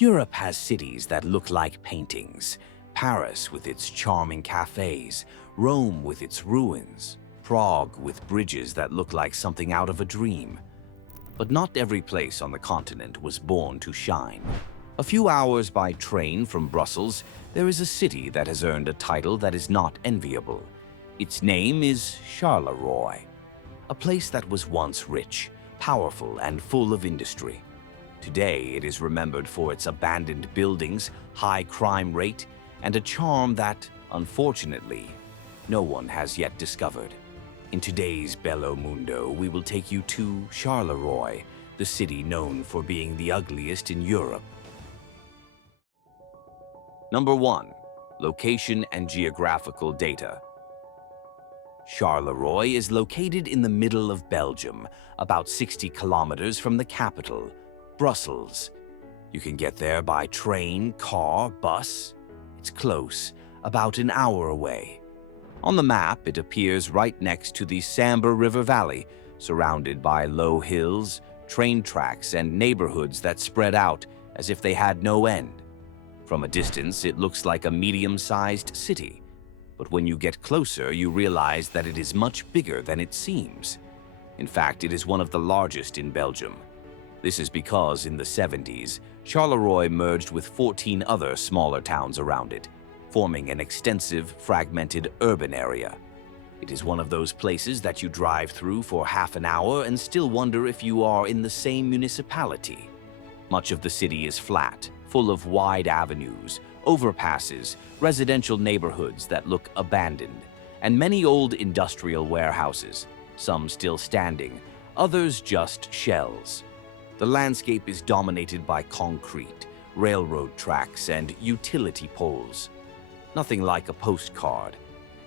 Europe has cities that look like paintings. Paris with its charming cafes, Rome with its ruins, Prague with bridges that look like something out of a dream. But not every place on the continent was born to shine. A few hours by train from Brussels, there is a city that has earned a title that is not enviable. Its name is Charleroi, a place that was once rich, powerful, and full of industry. Today, it is remembered for its abandoned buildings, high crime rate, and a charm that, unfortunately, no one has yet discovered. In today's Bello Mundo, we will take you to Charleroi, the city known for being the ugliest in Europe. Number 1. Location and geographical data. Charleroi is located in the middle of Belgium, about 60 kilometers from the capital, Brussels. You can get there by train, car, bus. It's close, about an hour away. On the map, it appears right next to the Sambre River Valley, surrounded by low hills, train tracks, and neighborhoods that spread out as if they had no end. From a distance, it looks like a medium-sized city, but when you get closer, you realize that it is much bigger than it seems. In fact, it is one of the largest in Belgium. This is because in the 70s, Charleroi merged with 14 other smaller towns around it, forming an extensive, fragmented urban area. It is one of those places that you drive through for half an hour and still wonder if you are in the same municipality. Much of the city is flat, full of wide avenues, overpasses, residential neighborhoods that look abandoned, and many old industrial warehouses, some still standing, others just shells. The landscape is dominated by concrete, railroad tracks, and utility poles. Nothing like a postcard.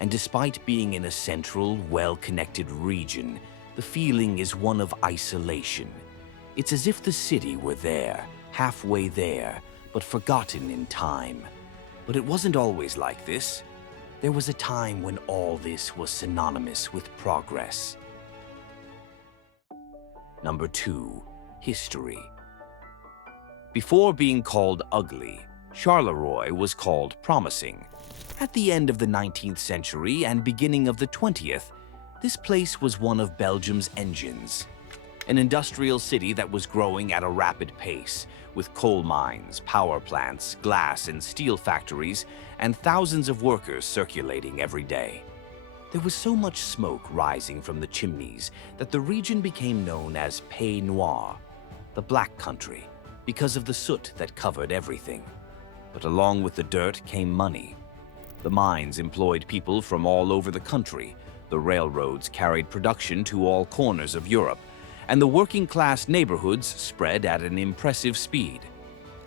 And despite being in a central, well-connected region, the feeling is one of isolation. It's as if the city were there, halfway there, but forgotten in time. But it wasn't always like this. There was a time when all this was synonymous with progress. Number 2. History. Before being called ugly, Charleroi was called promising. At the end of the 19th century and beginning of the 20th, this place was one of Belgium's engines. An industrial city that was growing at a rapid pace, with coal mines, power plants, glass and steel factories, and thousands of workers circulating every day. There was so much smoke rising from the chimneys that the region became known as Pays Noir, the Black Country, because of the soot that covered everything. But along with the dirt came money. The mines employed people from all over the country, the railroads carried production to all corners of Europe, and the working-class neighborhoods spread at an impressive speed.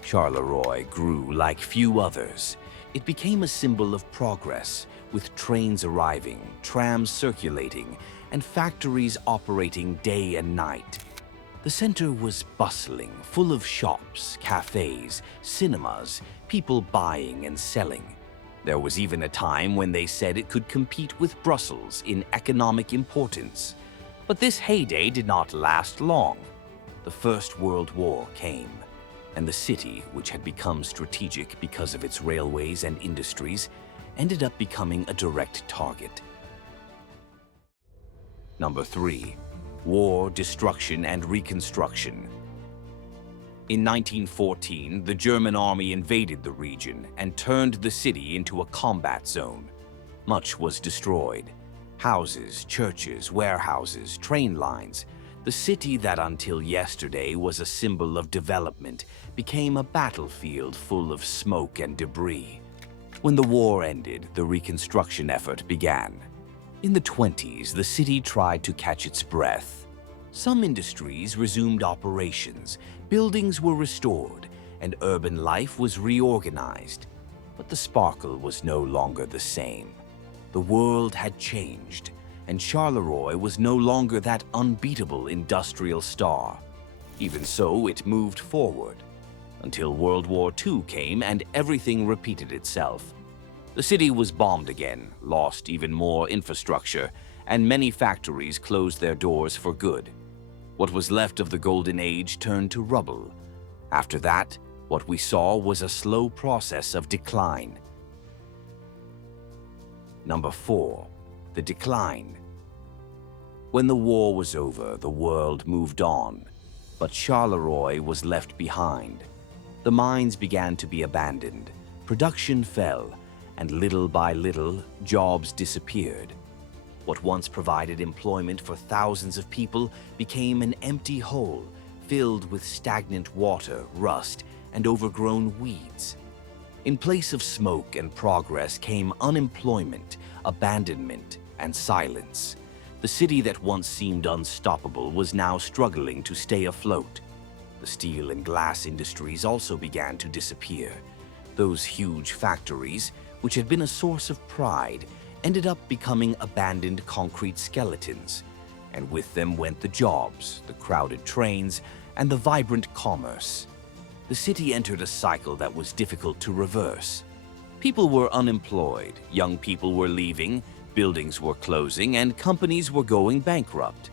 Charleroi grew like few others. It became a symbol of progress, with trains arriving, trams circulating, and factories operating day and night. The center was bustling, full of shops, cafes, cinemas, people buying and selling. There was even a time when they said it could compete with Brussels in economic importance. But this heyday did not last long. The First World War came, and the city, which had become strategic because of its railways and industries, ended up becoming a direct target. Number 3. War, destruction, and reconstruction. In 1914, the German army invaded the region and turned the city into a combat zone. Much was destroyed. Houses, churches, warehouses, train lines. The city that until yesterday was a symbol of development became a battlefield full of smoke and debris. When the war ended, the reconstruction effort began. In the 20s, the city tried to catch its breath. Some industries resumed operations, buildings were restored, and urban life was reorganized. But the sparkle was no longer the same. The world had changed, and Charleroi was no longer that unbeatable industrial star. Even so, it moved forward, until World War II came and everything repeated itself. The city was bombed again, lost even more infrastructure, and many factories closed their doors for good. What was left of the Golden Age turned to rubble. After that, What we saw was a slow process of decline. Number 4. The decline. When the war was over, the world moved on, but Charleroi was left behind. The mines began to be abandoned, production fell, and little by little, jobs disappeared. What once provided employment for thousands of people became an empty hole filled with stagnant water, rust, and overgrown weeds. In place of smoke and progress came unemployment, abandonment, and silence. The city that once seemed unstoppable was now struggling to stay afloat. The steel and glass industries also began to disappear. Those huge factories, which had been a source of pride, ended up becoming abandoned concrete skeletons. And with them went the jobs, the crowded trains, and the vibrant commerce. The city entered a cycle that was difficult to reverse. People were unemployed, young people were leaving, buildings were closing, and companies were going bankrupt.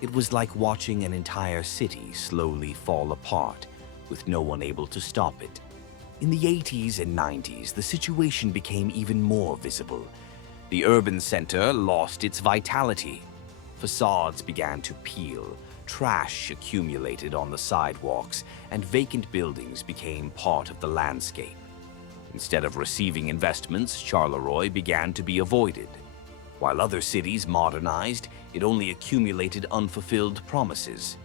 It was like watching an entire city slowly fall apart, with no one able to stop it. In the 80s and 90s, the situation became even more visible. The urban center lost its vitality. Facades began to peel, trash accumulated on the sidewalks, and vacant buildings became part of the landscape. Instead of receiving investments, Charleroi began to be avoided. While other cities modernized, it only accumulated unfulfilled promises.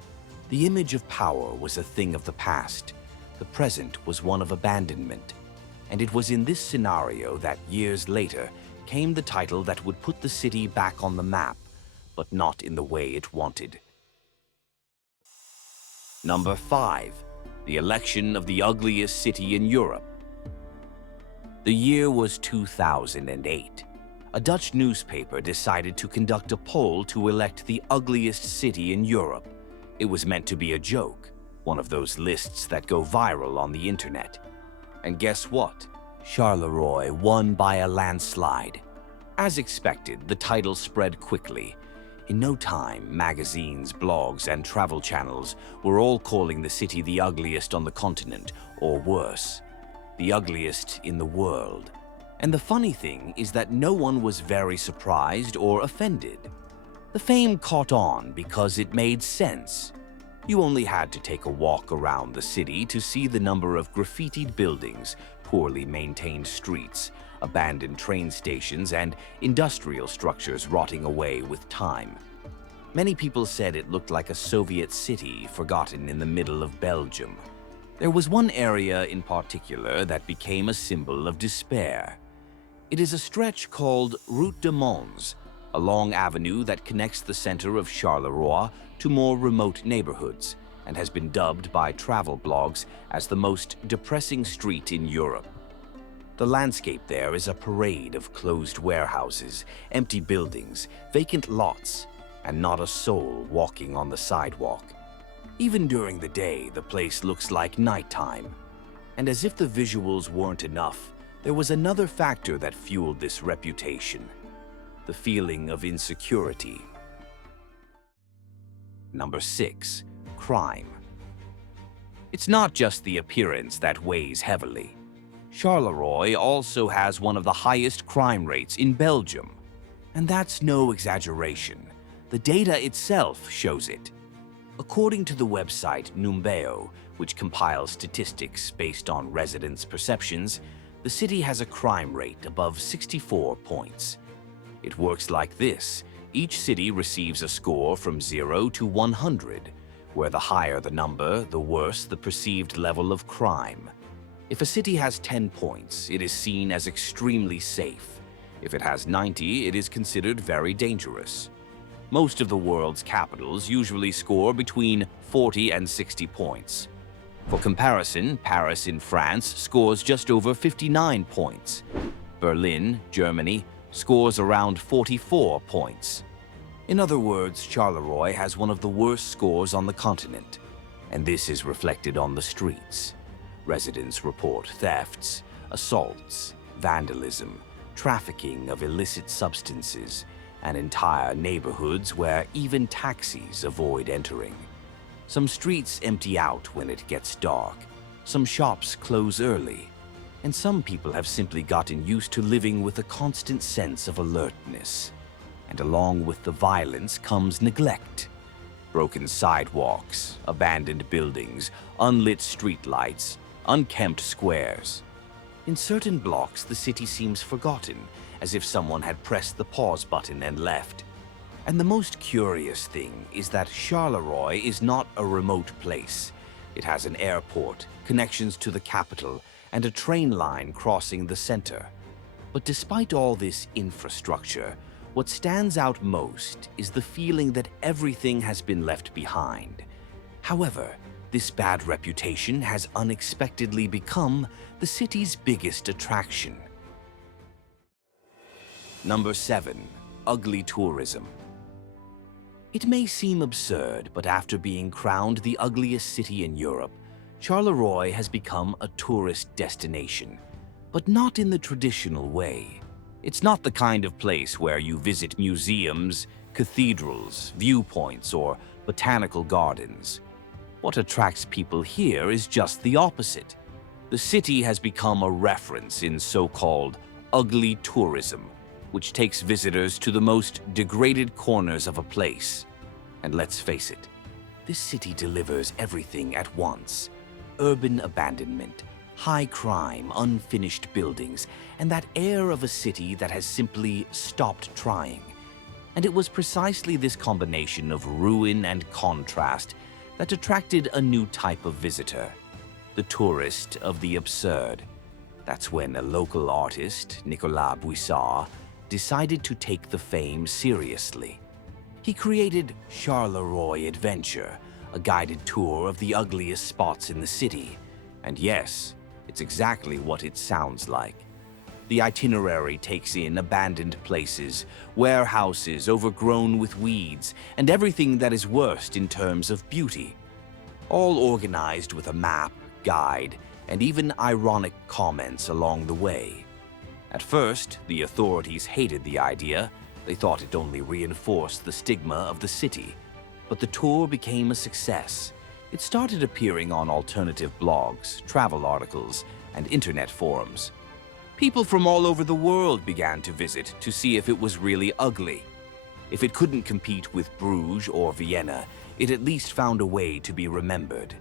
The image of power was a thing of the past. The present was one of abandonment. And it was in this scenario that years later came the title that would put the city back on the map, but not in the way it wanted. Number 5. The election of the ugliest city in Europe. The year was 2008. A Dutch newspaper decided to conduct a poll to elect the ugliest city in Europe. It was meant to be a joke, one of those lists that go viral on the internet. And guess what? Charleroi won by a landslide. As expected, the title spread quickly. In no time, magazines, blogs, and travel channels were all calling the city the ugliest on the continent, or worse, the ugliest in the world. And the funny thing is that no one was very surprised or offended. The fame caught on because it made sense. You only had to take a walk around the city to see the number of graffitied buildings, poorly maintained streets, abandoned train stations, and industrial structures rotting away with time. Many people said it looked like a Soviet city forgotten in the middle of Belgium. There was one area in particular that became a symbol of despair. It is a stretch called Route de Mons, a long avenue that connects the center of Charleroi to more remote neighborhoods, and has been dubbed by travel blogs as the most depressing street in Europe. The landscape there is a parade of closed warehouses, empty buildings, vacant lots, and not a soul walking on the sidewalk. Even during the day, the place looks like nighttime. And as if the visuals weren't enough, there was another factor that fueled this reputation: the feeling of insecurity. Number 6. Crime. It's not just the appearance that weighs heavily. Charleroi also has one of the highest crime rates in Belgium. And that's no exaggeration. The data itself shows it. According to the website Numbeo, which compiles statistics based on residents' perceptions, the city has a crime rate above 64 points. It works like this. Each city receives a score from 0 to 100, where the higher the number, the worse the perceived level of crime. If a city has 10 points, it is seen as extremely safe. If it has 90, it is considered very dangerous. Most of the world's capitals usually score between 40 and 60 points. For comparison, Paris in France scores just over 59 points. Berlin, Germany, scores around 44 points. In other words, Charleroi has one of the worst scores on the continent, and this is reflected on the streets. Residents report thefts, assaults, vandalism, trafficking of illicit substances, and entire neighborhoods where even taxis avoid entering. Some streets empty out when it gets dark. Some shops close early, and some people have simply gotten used to living with a constant sense of alertness. And along with the violence comes neglect. Broken sidewalks, abandoned buildings, unlit streetlights, unkempt squares. In certain blocks, the city seems forgotten, as if someone had pressed the pause button and left. And the most curious thing is that Charleroi is not a remote place. It has an airport, connections to the capital, and a train line crossing the center. But despite all this infrastructure, what stands out most is the feeling that everything has been left behind. However, this bad reputation has unexpectedly become the city's biggest attraction. Number 7. Ugly tourism. It may seem absurd, but after being crowned the ugliest city in Europe, Charleroi has become a tourist destination, but not in the traditional way. It's not the kind of place where you visit museums, cathedrals, viewpoints, or botanical gardens. What attracts people here is just the opposite. The city has become a reference in so-called ugly tourism, which takes visitors to the most degraded corners of a place. And let's face it, this city delivers everything at once: urban abandonment, high crime, unfinished buildings, and that air of a city that has simply stopped trying. And it was precisely this combination of ruin and contrast that attracted a new type of visitor, the tourist of the absurd. That's when a local artist, Nicolas Buissard, decided to take the fame seriously. He created Charleroi Adventure, a guided tour of the ugliest spots in the city. And yes, it's exactly what it sounds like. The itinerary takes in abandoned places, warehouses overgrown with weeds, and everything that is worst in terms of beauty. All organized with a map, guide, and even ironic comments along the way. At first, the authorities hated the idea. They thought it only reinforced the stigma of the city. But the tour became a success. It started appearing on alternative blogs, travel articles, and internet forums. People from all over the world began to visit to see if it was really ugly. If it couldn't compete with Bruges or Vienna, it at least found a way to be remembered.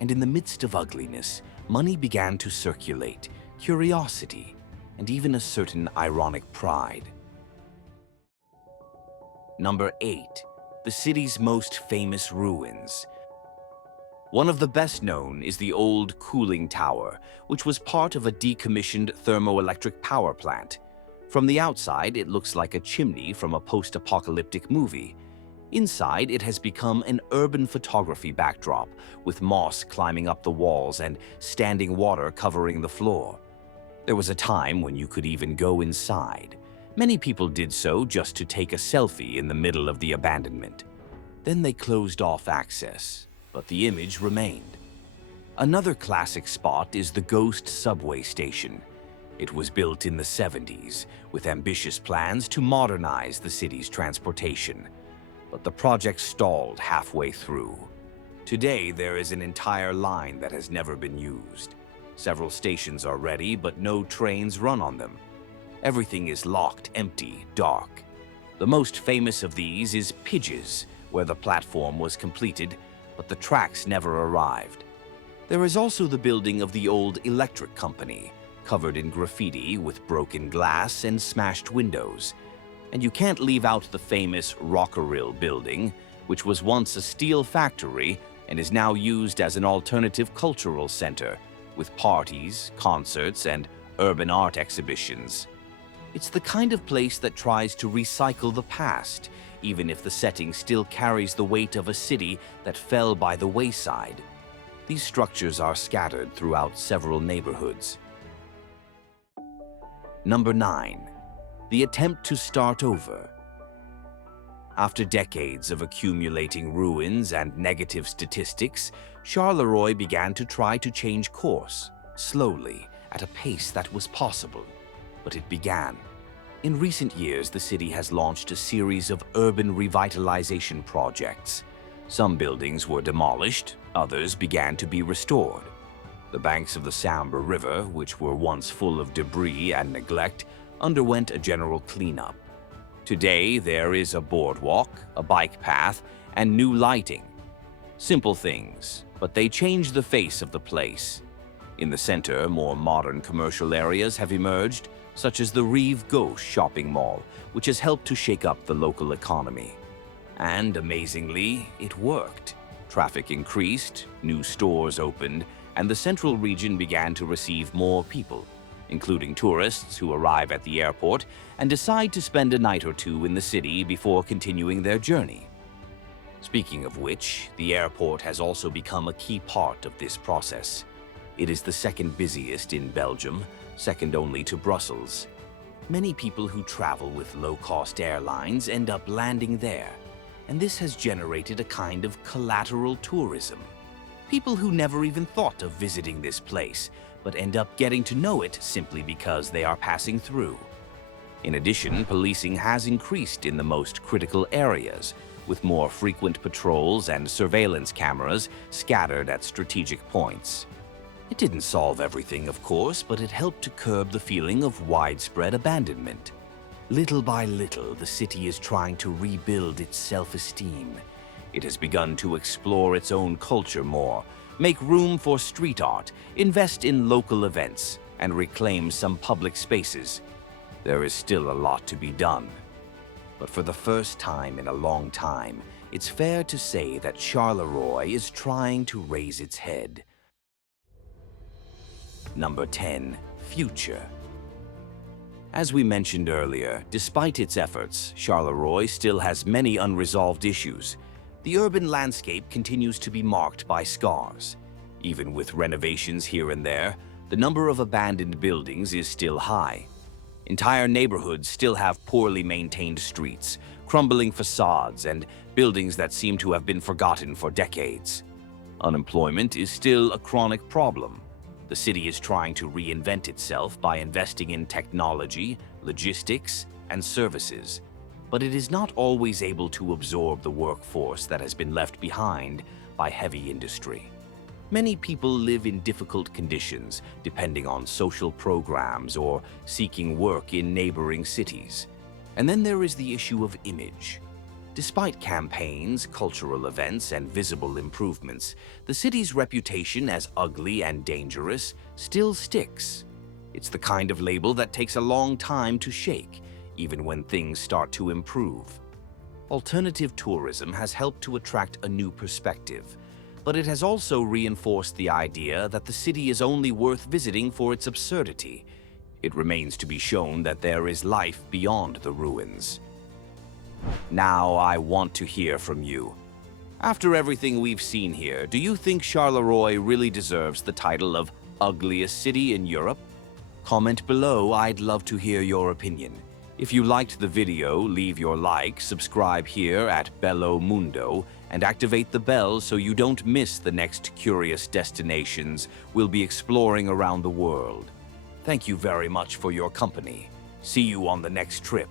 And in the midst of ugliness, money began to circulate, curiosity, and even a certain ironic pride. Number 8. The city's most famous ruins. One of the best known is the old cooling tower, which was part of a decommissioned thermoelectric power plant. From the outside, it looks like a chimney from a post-apocalyptic movie. Inside, it has become an urban photography backdrop, with moss climbing up the walls and standing water covering the floor. There was a time when you could even go inside. Many people did so just to take a selfie in the middle of the abandonment. Then they closed off access, but the image remained. Another classic spot is the Ghost subway station. It was built in the 70s, with ambitious plans to modernize the city's transportation. But the project stalled halfway through. Today, there is an entire line that has never been used. Several stations are ready, but no trains run on them. Everything is locked, empty, dark. The most famous of these is Pidge's, where the platform was completed, but the tracks never arrived. There is also the building of the old electric company, covered in graffiti with broken glass and smashed windows. And you can't leave out the famous Rockerill building, which was once a steel factory and is now used as an alternative cultural center, with parties, concerts, and urban art exhibitions. It's the kind of place that tries to recycle the past, even if the setting still carries the weight of a city that fell by the wayside. These structures are scattered throughout several neighborhoods. Number 9. The attempt to start over. After decades of accumulating ruins and negative statistics, Charleroi began to try to change course, slowly, at a pace that was possible. But it began. In recent years, the city has launched a series of urban revitalization projects. Some buildings were demolished, others began to be restored. The banks of the Sambre River, which were once full of debris and neglect, underwent a general cleanup. Today, there is a boardwalk, a bike path, and new lighting. Simple things, but they change the face of the place. In the center, more modern commercial areas have emerged, such as the Rive Gauche shopping mall, which has helped to shake up the local economy. And amazingly, it worked. Traffic increased, new stores opened, and the central region began to receive more people, including tourists who arrive at the airport and decide to spend a night or two in the city before continuing their journey. Speaking of which, the airport has also become a key part of this process. It is the second busiest in Belgium, second only to Brussels. Many people who travel with low-cost airlines end up landing there, and this has generated a kind of collateral tourism. People who never even thought of visiting this place, but end up getting to know it simply because they are passing through. In addition, policing has increased in the most critical areas, with more frequent patrols and surveillance cameras scattered at strategic points. It didn't solve everything, of course, but it helped to curb the feeling of widespread abandonment. Little by little, the city is trying to rebuild its self-esteem. It has begun to explore its own culture more, make room for street art, invest in local events, and reclaim some public spaces. There is still a lot to be done. But for the first time in a long time, it's fair to say that Charleroi is trying to raise its head. Number 10. Future. As we mentioned earlier, despite its efforts, Charleroi still has many unresolved issues. The urban landscape continues to be marked by scars. Even with renovations here and there, the number of abandoned buildings is still high. Entire neighborhoods still have poorly maintained streets, crumbling facades, and buildings that seem to have been forgotten for decades. Unemployment is still a chronic problem. The city is trying to reinvent itself by investing in technology, logistics, and services, but it is not always able to absorb the workforce that has been left behind by heavy industry. Many people live in difficult conditions, depending on social programs or seeking work in neighboring cities. And then there is the issue of image. Despite campaigns, cultural events, and visible improvements, the city's reputation as ugly and dangerous still sticks. It's the kind of label that takes a long time to shake, even when things start to improve. Alternative tourism has helped to attract a new perspective, but it has also reinforced the idea that the city is only worth visiting for its absurdity. It remains to be shown that there is life beyond the ruins. Now I want to hear from you. After everything we've seen here, do you think Charleroi really deserves the title of ugliest city in Europe? Comment below, I'd love to hear your opinion. If you liked the video, leave your like, subscribe here at Bello Mundo, and activate the bell so you don't miss the next curious destinations we'll be exploring around the world. Thank you very much for your company. See you on the next trip.